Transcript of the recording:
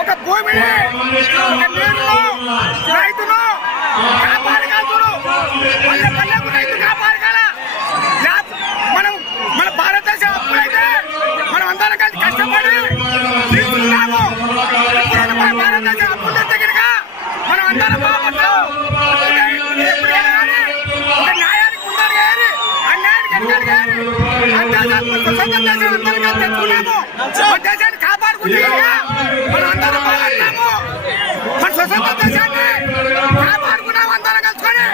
ఒక భూమిని రైతును కాపాడగలరు. పల్లె పల్లెకు రైతు కాపాడగల. మన భారతదేశం అప్పుడైతే మనం అందరం కలిసి కష్టపడి తీసుకున్నాము. మన భారతదేశం అప్పులు దగ్గరక మనం అందరం బాగుంటాం. ఒక న్యాయానికి ముందరు కానీ అన్యాయానికి వెనకాలి స్వతంత్ర దేశం అందరం కలిసి తెచ్చుకున్నాము. మన దేశాన్ని కాపాడుకుంటే మనం అందరం బాగుంటాము. మన స్వతంత్ర దేశాన్ని కాపాడుకున్నాము అందరం కలుసుకొని.